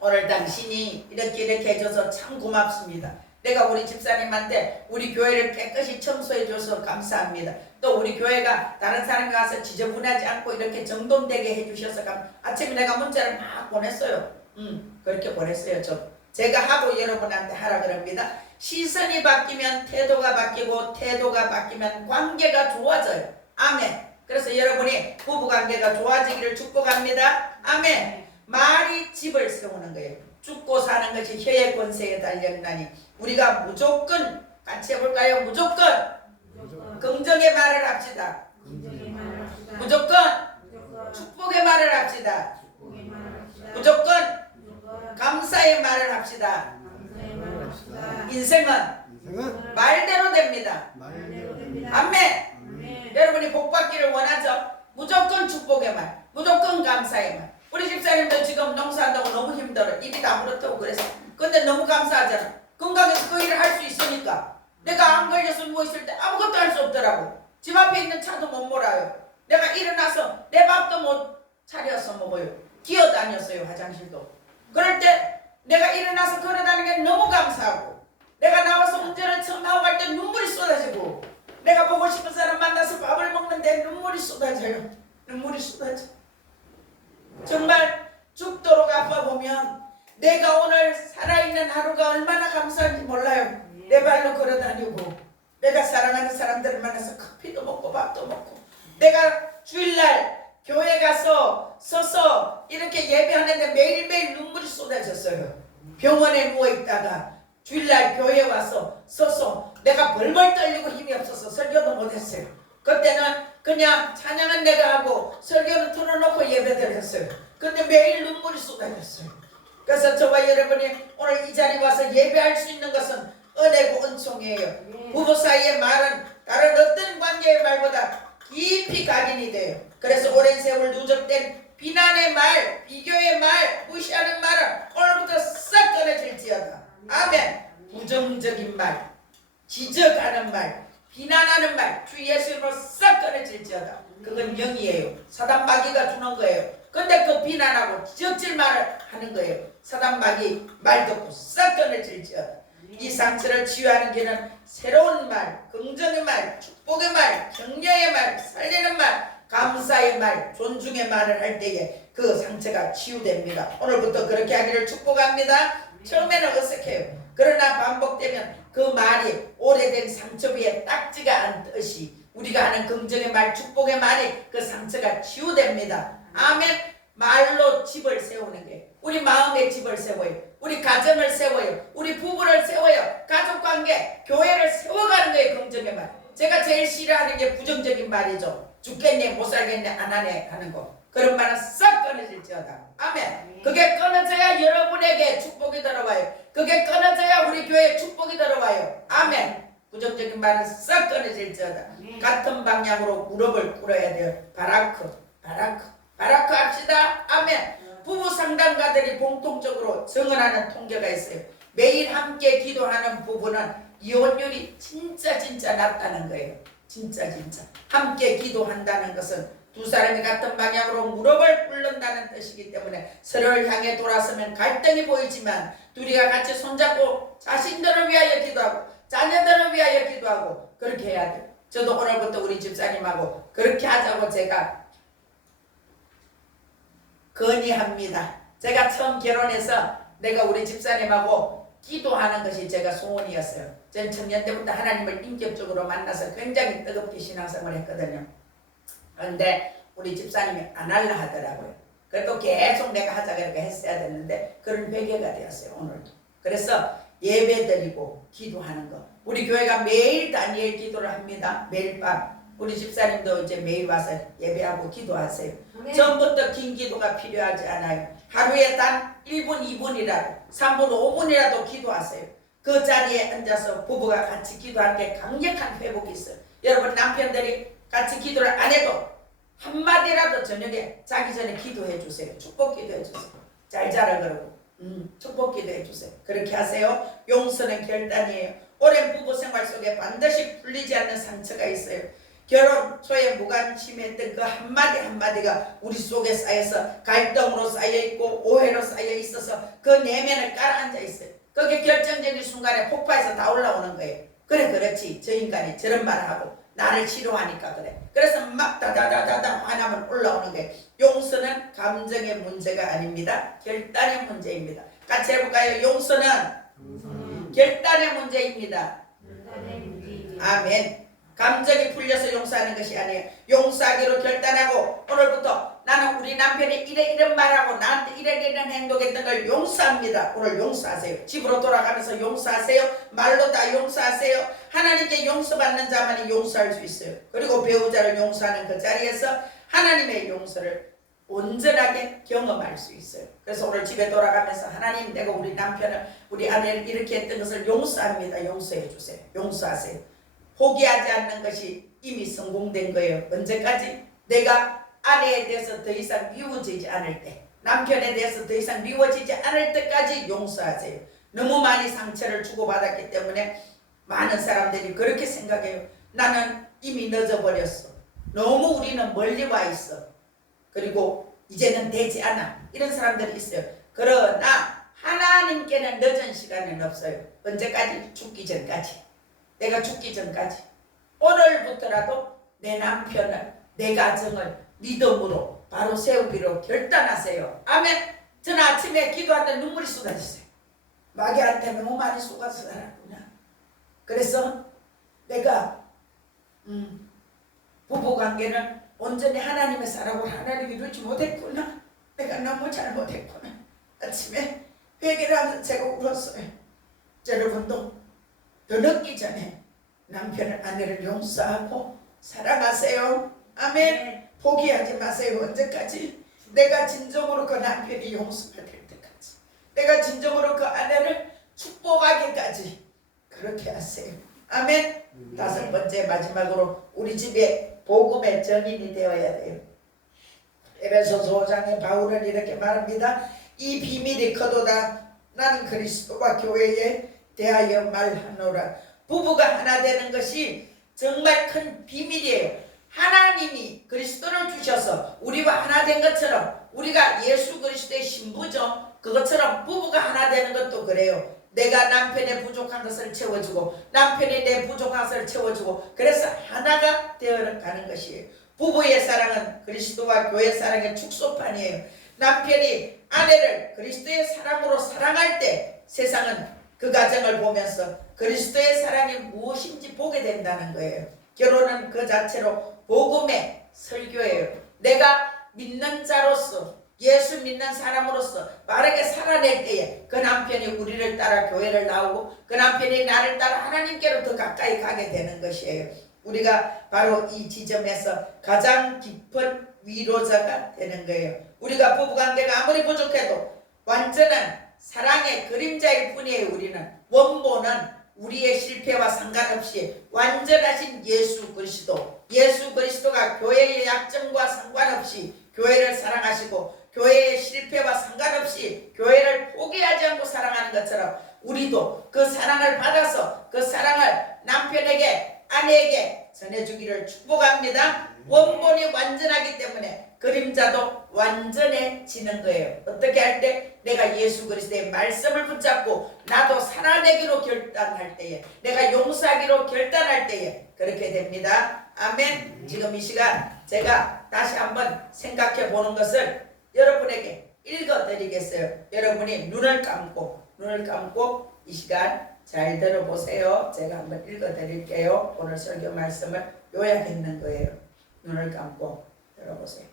오늘 당신이 이렇게 해줘서 참 고맙습니다. 내가 우리 집사님한테 우리 교회를 깨끗이 청소해줘서 감사합니다. 또 우리 교회가 다른 사람이 와서 지저분하지 않고 이렇게 정돈되게 해주셔서 아침에 내가 문자를 막 보냈어요. 그렇게 보냈어요. 제가 하고 여러분한테 하라 그럽니다. 시선이 바뀌면 태도가 바뀌고 태도가 바뀌면 관계가 좋아져요. 아멘. 그래서 여러분이 부부관계가 좋아지기를 축복합니다. 아멘. 말이 집을 세우는 거예요. 죽고 사는 것이 혀의 권세에 달렸나니 우리가 무조건 같이 해볼까요? 무조건 긍정의 말을 합시다. 무조건 축복의 말을 합시다. 무조건 감사의 말을 합시다. 인생은 말대로 됩니다. 아멘. 여러분이 복받기를 원하죠? 무조건 축복의 말, 무조건 감사의 말. 우리 집사님도 지금 농사한다고 너무 힘들어. 입이 다 물었다고 그래서. 근데 너무 감사하잖아. 건강해서 그 일을 할 수 있으니까. 내가 안 걸려서 누워있을 때 아무것도 할 수 없더라고. 집 앞에 있는 차도 못 몰아요. 내가 일어나서 내 밥도 못 차려서 먹어요. 기어다녔어요. 화장실도. 그럴 때 내가 일어나서 걸어다니는 게 너무 감사하고 내가 나와서 운전을 처음 하고 갈 때 눈물이 쏟아지고 내가 보고 싶은 사람 만나서 밥을 먹는데 눈물이 쏟아져요. 눈물이 쏟아져. 정말 죽도록 아파보면 내가 오늘 살아있는 하루가 얼마나 감사한지 몰라요. 내 발로 걸어다니고 내가 사랑하는 사람들을 만나서 커피도 먹고 밥도 먹고 내가 주일날 교회 가서 서서 이렇게 예배하는데 매일매일 눈물이 쏟아졌어요. 병원에 누워있다가 주일날 교회 와서 서서 내가 벌벌 떨리고 힘이 없어서 설교도 못했어요. 그때는 그냥 찬양은 내가 하고 설교는 틀어놓고 예배드렸어요. 근데 매일 눈물이 쏟아졌어요. 그래서 저와 여러분이 오늘 이 자리에 와서 예배할 수 있는 것은 은혜고 은총이에요. 부부 사이의 말은 다른 어떤 관계의 말보다 깊이 각인이 돼요. 그래서 오랜 세월 누적된 비난의 말, 비교의 말, 무시하는 말은 오늘부터 싹 끊어질지어다. 아멘. 부정적인 말, 지적하는 말, 비난하는 말, 주 예수님으로 싹 끊어질지어다. 그건 영이에요. 사단 마귀가 주는 거예요. 근데 그 비난하고 지적질 말을 하는 거예요. 사단 마귀 말 듣고 싹 끊어질지어다. 이 상처를 치유하는 길은 새로운 말, 긍정의 말, 축복의 말, 격려의 말, 살리는 말, 감사의 말, 존중의 말을 할 때에 그 상처가 치유됩니다. 오늘부터 그렇게 하기를 축복합니다. 처음에는 어색해요. 그러나 반복되면 그 말이 오래된 상처 위에 딱지가 앉듯이 우리가 하는 긍정의 말, 축복의 말이 그 상처가 치유됩니다. 아멘. 말로 집을 세우는 게 우리 마음의 집을 세워요. 우리 가정을 세워요. 우리 부부를 세워요. 가족관계, 교회를 세워가는 거예요. 긍정의 말. 제가 제일 싫어하는 게 부정적인 말이죠. 죽겠네, 못 살겠네, 안 하네 하는 거. 그런 말은 싹 끊어질지어다. 아멘. 그게 끊어져야 여러분에게 축복이 들어와요. 그게 끊어져야 우리 교회에 축복이 들어와요. 아멘. 부정적인 말은 싹 끊어질지어다. 같은 방향으로 무릎을 꿇어야 돼요. 바라크 합시다. 아멘. 부부 상담가들이 공통적으로 증언하는 통계가 있어요. 매일 함께 기도하는 부부는 이혼율이 진짜 낮다는 거예요. 진짜 함께 기도한다는 것은 두 사람이 같은 방향으로 무릎을 꿇는다는 뜻이기 때문에 서로를 향해 돌아서면 갈등이 보이지만 둘이가 같이 손잡고 자신들을 위하여 기도하고 자녀들을 위하여 기도하고 그렇게 해야 돼요. 저도 오늘부터 우리 집사님하고 그렇게 하자고 제가 건의합니다. 제가 처음 결혼해서 내가 우리 집사님하고 기도하는 것이 제가 소원이었어요. 전 청년 때부터 하나님을 인격적으로 만나서 굉장히 뜨겁게 신앙생활을 했거든요. 그런데 우리 집사님이 안 할라 하더라고요. 그래도 계속 내가 하자 그렇게 했어야 됐는데 그런 베개가 되었어요. 오늘도. 그래서 예배 드리고 기도하는 거. 우리 교회가 매일 다니엘 기도를 합니다. 매일 밤. 우리 집사님도 이제 매일 와서 예배하고 기도하세요. 전부터 긴 기도가 필요하지 않아요. 하루에 단 1분, 2분이라도 3분, 5분이라도 기도하세요. 그 자리에 앉아서 부부가 같이 기도할 때 강력한 회복이 있어요. 여러분 남편들이 같이 기도를 안 해도 한마디라도 저녁에 자기 전에 기도해 주세요. 축복 기도해 주세요. 잘 자라 그러고 축복 기도해 주세요. 그렇게 하세요. 용서는 결단이에요. 오랜 부부 생활 속에 반드시 풀리지 않는 상처가 있어요. 결혼 초에 무관심했던 그 한마디가 우리 속에 쌓여서 갈등으로 쌓여있고 오해로 쌓여 있어서 그 내면을 깔아앉아 있어요. 그게 결정적인 순간에 폭파해서 다 올라오는 거예요. 그렇지. 저 인간이 저런 말을 하고 나를 싫어하니까 그래. 그래서 막 다다다다다 화나면 올라오는 거예요. 용서는 감정의 문제가 아닙니다. 결단의 문제입니다. 같이 해볼까요? 용서는 결단의 문제입니다. 아멘. 감정이 풀려서 용서하는 것이 아니에요. 용서하기로 결단하고 오늘부터 나는 우리 남편이 이런 말하고 나한테 이런 행동했던 걸 용서합니다. 오늘 용서하세요. 집으로 돌아가면서 용서하세요. 말로 다 용서하세요. 하나님께 용서받는 자만이 용서할 수 있어요. 그리고 배우자를 용서하는 그 자리에서 하나님의 용서를 온전하게 경험할 수 있어요. 그래서 오늘 집에 돌아가면서 하나님 내가 우리 남편을 우리 아내를 이렇게 했던 것을 용서합니다. 용서해 주세요. 용서하세요. 포기하지 않는 것이 이미 성공된 거예요. 언제까지? 내가 아내에 대해서 더 이상 미워지지 않을 때, 남편에 대해서 더 이상 미워지지 않을 때까지 용서하세요. 너무 많이 상처를 주고받았기 때문에 많은 사람들이 그렇게 생각해요. 나는 이미 늦어버렸어. 너무 우리는 멀리 와 있어. 그리고 이제는 되지 않아. 이런 사람들이 있어요. 그러나 하나님께는 늦은 시간은 없어요. 언제까지? 죽기 전까지. 내가 죽기 전까지. 오늘부터라도 내 남편을, 내 가정을 믿음으로 바로 세우기로 결단하세요. 아멘. 저는 아침에 기도하는데 눈물이 쏟아졌어요. 마귀한테 너무 많이 속아서 살았구나. 그래서 내가 부부관계는 온전히 하나님의 사랑으로 하나님을 이루지 못했구나. 내가 너무 잘못했구나. 아침에 회개를 하면서 제가 울었어요. 여러분도 더 늦기 전에 남편을 아내를 용서하고 사랑하세요. 아멘. 포기하지 마세요. 언제까지? 내가 진정으로 그 남편이 용서가 될 때까지, 내가 진정으로 그 아내를 축복하기까지 그렇게 하세요. 아멘. 다섯 번째 마지막으로 우리 집에 복음의 전인이 되어야 돼요. 에베소서 5장에 바울은 이렇게 말합니다. 이 비밀이 커도다 나는 그리스도와 교회에 대하여 말하노라. 부부가 하나 되는 것이 정말 큰 비밀이에요. 하나님이 그리스도를 주셔서 우리와 하나 된 것처럼, 우리가 예수 그리스도의 신부죠. 그것처럼 부부가 하나 되는 것도 그래요. 내가 남편의 부족한 것을 채워주고 남편이 내 부족한 것을 채워주고, 그래서 하나가 되어가는 것이에요. 부부의 사랑은 그리스도와 교회 사랑의 축소판이에요. 남편이 아내를 그리스도의 사랑으로 사랑할 때 세상은 그 가정을 보면서 그리스도의 사랑이 무엇인지 보게 된다는 거예요. 결혼은 그 자체로 복음의 설교예요. 내가 믿는 자로서, 예수 믿는 사람으로서 바르게 살아낼 때에 그 남편이 우리를 따라 교회를 나오고 그 남편이 나를 따라 하나님께로 더 가까이 가게 되는 것이에요. 우리가 바로 이 지점에서 가장 깊은 위로자가 되는 거예요. 우리가 부부관계가 아무리 부족해도 완전한 사랑의 그림자일 뿐이에요. 우리는 원본은 우리의 실패와 상관없이 완전하신 예수 그리스도가 교회의 약점과 상관없이 교회를 사랑하시고 교회의 실패와 상관없이 교회를 포기하지 않고 사랑하는 것처럼 우리도 그 사랑을 받아서 그 사랑을 남편에게, 아내에게 전해주기를 축복합니다. 원본이 완전하기 때문에 그림자도 완전해지는 거예요. 어떻게 할 때? 내가 예수 그리스도의 말씀을 붙잡고 나도 살아내기로 결단할 때에, 내가 용서하기로 결단할 때에 그렇게 됩니다. 아멘. 지금 이 시간 제가 다시 한번 생각해 보는 것을 여러분에게 읽어드리겠어요. 여러분이 눈을 감고 이 시간 잘 들어보세요. 제가 한번 읽어드릴게요. 오늘 설교 말씀을 요약했는 거예요. 눈을 감고 들어보세요.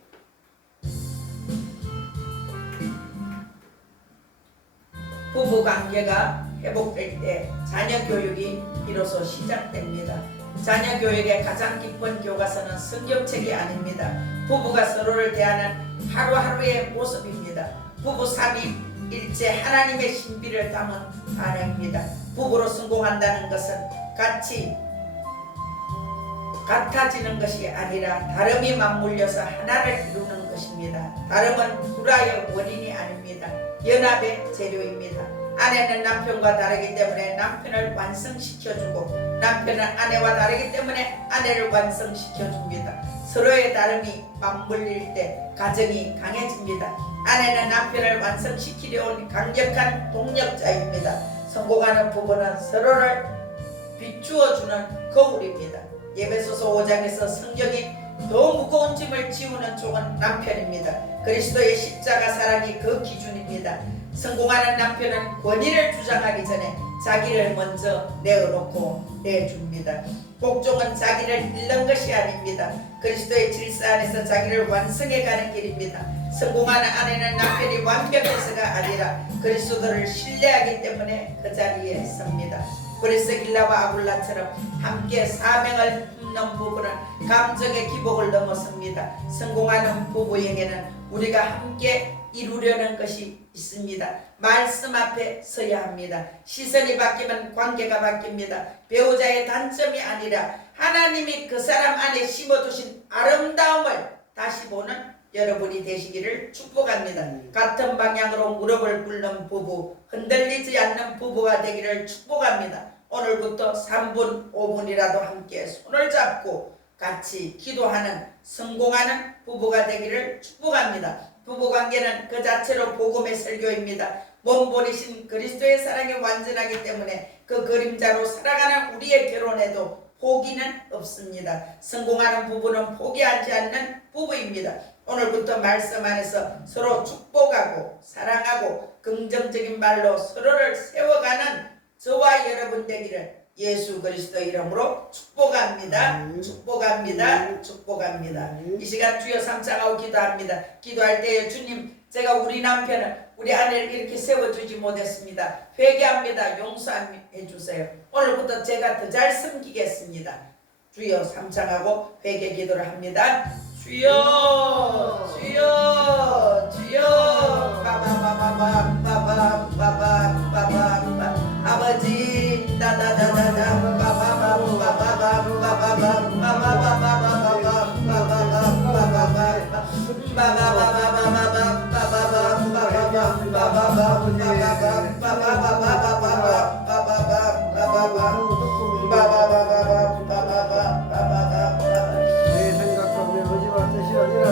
부부관계가 회복될 때 자녀 교육이 비로소 시작됩니다. 자녀 교육의 가장 깊은 교과서는 성경책이 아닙니다. 부부가 서로를 대하는 하루하루의 모습입니다. 부부 삼위일체 하나님의 신비를 담은 반응입니다. 부부로 성공한다는 것은 같아지는 것이 아니라 다름이 맞물려서 하나를 이루는 것입니다. 다름은 불화의 원인이 아닙니다. 연합의 재료입니다. 아내는 남편과 다르기 때문에 남편을 완성시켜주고 남편은 아내와 다르기 때문에 아내를 완성시켜줍니다. 서로의 다름이 맞물릴 때 가정이 강해집니다. 아내는 남편을 완성시키려온 강력한 동력자입니다. 성공하는 부부는 서로를 비추어주는 거울입니다. 에베소서 5장에서 성경이 더 무거운 짐을 지우는 쪽은 남편입니다. 그리스도의 십자가 사랑이 그 기준입니다. 성공하는 남편은 권위를 주장하기 전에 자기를 먼저 내어놓고 내줍니다. 복종은 자기를 잃는 것이 아닙니다. 그리스도의 질서 안에서 자기를 완성해가는 길입니다. 성공하는 아내는 남편이 완벽해서가 아니라 그리스도를 신뢰하기 때문에 그 자리에 섭니다. 브리스길라와 아굴라처럼 함께 사명을 품는 부부는 감정의 기복을 넘어섭니다. 성공하는 부부에게는 우리가 함께 이루려는 것이 있습니다. 말씀 앞에 서야 합니다. 시선이 바뀌면 관계가 바뀝니다. 배우자의 단점이 아니라 하나님이 그 사람 안에 심어두신 아름다움을 다시 보는 여러분이 되시기를 축복합니다. 같은 방향으로 무릎을 꿇는 부부, 흔들리지 않는 부부가 되기를 축복합니다. 오늘부터 3분, 5분이라도 함께 손을 잡고 같이 기도하는 성공하는 부부가 되기를 축복합니다. 부부관계는 그 자체로 복음의 설교입니다. 원본이신 그리스도의 사랑이 완전하기 때문에 그 그림자로 살아가는 우리의 결혼에도 포기는 없습니다. 성공하는 부부는 포기하지 않는 부부입니다. 오늘부터 말씀 안에서 서로 축복하고 사랑하고 긍정적인 말로 서로를 세워가는 저와 여러분 되기를 예수 그리스도 이름으로 축복합니다. 축복합니다. 축복합니다. 이 시간 주여 삼창하고 기도합니다. 기도할 때에 주님, 제가 우리 남편을, 우리 아내를 이렇게 세워주지 못했습니다. 회개합니다. 용서해 주세요. 오늘부터 제가 더 잘 섬기겠습니다. 주여 삼창하고 회개 기도를 합니다. 주여, 주여, 주여, 빠바바바바바바바바바바바 아버지 다다다다다 내 생각과 내 의지와 뜻이 아니라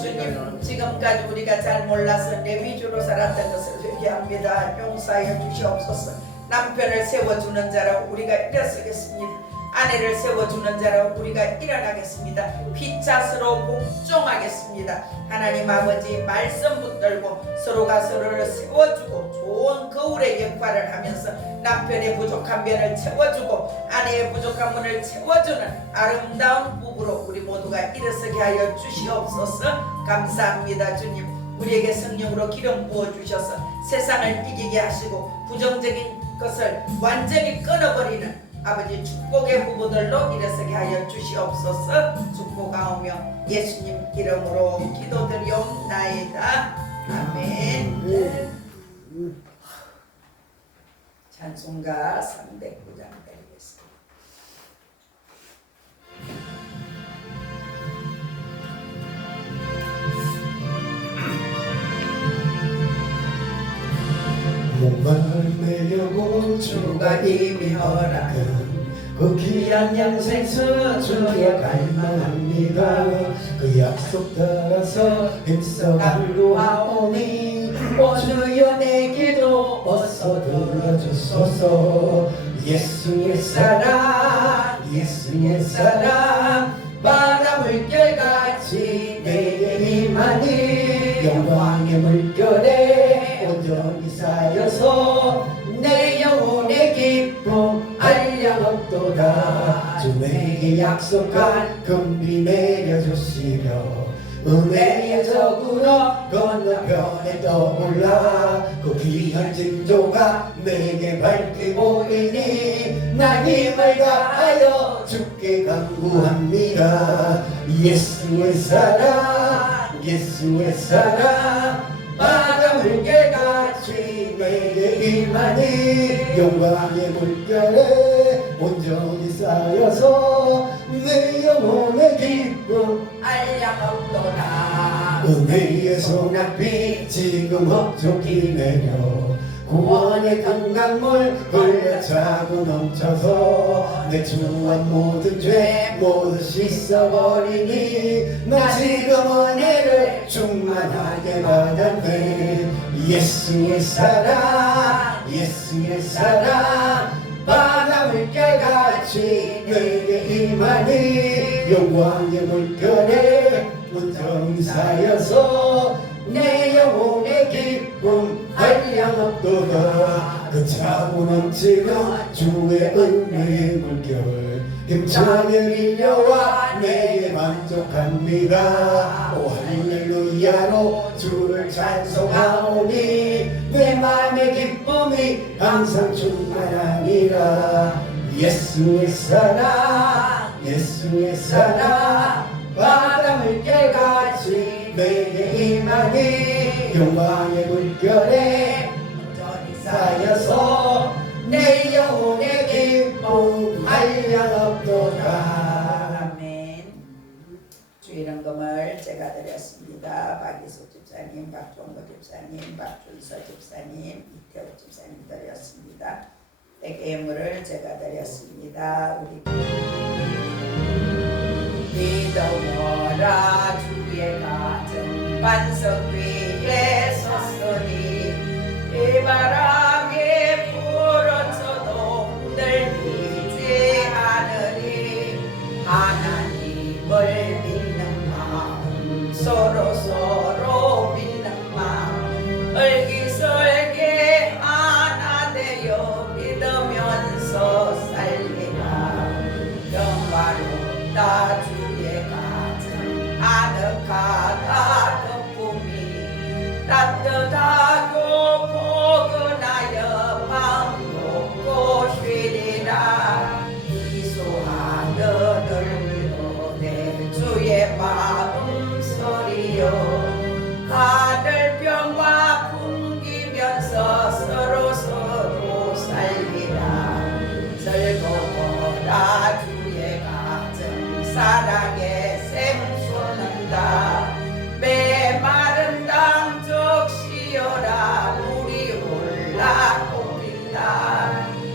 주님, 지금까지 우리가 잘 몰라서 내 위주로 살았던 것을 회개합니다. 용서하여 주시옵소서. 남편을 세워주는 자라고 우리가 일어서겠습니다. 아내를 세워주는 자로 우리가 일어나겠습니다. 피차스로 복종하겠습니다. 하나님 아버지 말씀 붙들고 서로가 서로를 세워주고 좋은 거울의 역할을 하면서 남편의 부족한 면을 채워주고 아내의 부족한 면을 채워주는 아름다운 부부로 우리 모두가 일어서게 하여 주시옵소서. 감사합니다. 주님, 우리에게 성령으로 기름 부어주셔서 세상을 이기게 하시고 부정적인 것을 완전히 끊어버리는 아버지 축복의 부부들로 일어서게 하여 주시옵소서. 축복하오며 예수님 이름으로 기도드리옵나이다. 아멘. 찬송가 309장 드리겠습니다. 목마를 매려고 주가 이미 허락한 그 귀한 양생수 주에 갈망합니다. 그 약속 따라서 힘써 간구하오니 오 주여 내 기도 어서 들어주소서. 예수의 사랑 예수의 사랑 바다 물결같이 내게 임하니 영광의 물결에 온전히 쌓여서 내 영혼의 기쁨 한량없도다. 주에게 약속한 금비 내려주시며 은혜의 적으로 건너편에 떠올라 그 귀한 징조가 내게 밝게 보이니 나 힘을 다하여 주께 간구합니다. 예수의 사랑 예수의 사랑 바다 물결같이 내게 임하니 영광의 물결에 온전히 쌓여서 내 영혼의 기쁨 한량없도다. 은혜의 소낙비 지금 헛좋게 내려 구원의 강강물 흘러차고 넘쳐서 내 주한 모든 죄 모두 씻어버리니 나 지금 은혜를 충만하게 받았네. 예수의 사랑 예수의 사랑 바다 물결같이 내게 임하니 영광의 물결에 온전히 쌓여서 내 영혼의 기쁨 한량없도다. 그 차고 넘치는 주의 은혜의 물결 힘차게 밀려와 내게 만족합니다. 오 할렐루야로 주를 찬송하오니 내 맘의 기쁨이 항상 충만하니라. 예수의 사랑 예수의 사랑 바다 물결같이 내게 임하니 영광의 물결에 온전히 쌓여서 내 영혼의 기쁨 한량없도다. 아멘. 주일헌금을 제가 드렸습니다. 박이수 집사님, 박종거 집사님, 박준서 집사님, 이태호 집사님 드렸습니다. 백예물을 제가 드렸습니다. 우리 믿어보라 주의 가정 반석 위에 섰으니 이 바람이 불어쳐도 흔들리지 않으니 하나님을 믿는 마음 서로 믿는 마음 얼기설계 하나 되어 믿으면서 살리라. 영화롭다 주의 가정 아늑하다 기쁨이 따뜻하고 포근하여 마음 놓고 쉬리라. 이소하는 얼굴로 내 주의 마음 소리요. 하늘병과 풍기면서 서로 살리라. 즐거워라 주의 가정 사랑의 샘솟는다. 메마른 땅 적시어라 물이 올라 꽃핀다.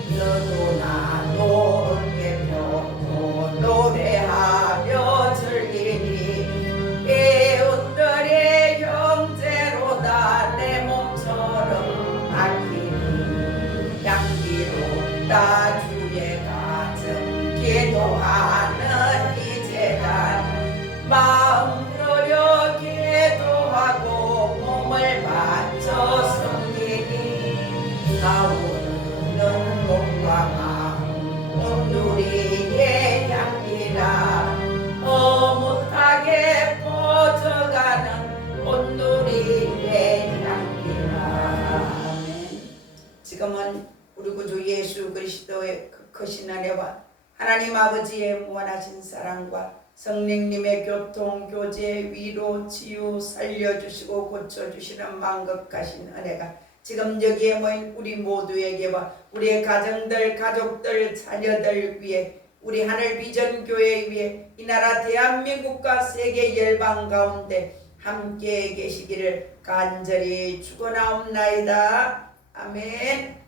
너도 나도 함께 펴고 노래하며 즐기니 그 크신 은혜와 하나님 아버지의 무한하신 사랑과 성령님의 교통, 교제, 위로, 치유, 살려주시고 고쳐주시는 만극하신 은혜가 지금 여기에 모인 우리 모두에게와 우리의 가정들, 가족들, 자녀들 위해 우리 하늘 비전 교회 위에 이 나라 대한민국과 세계 열방 가운데 함께 계시기를 간절히 축원하옵나이다. 아멘.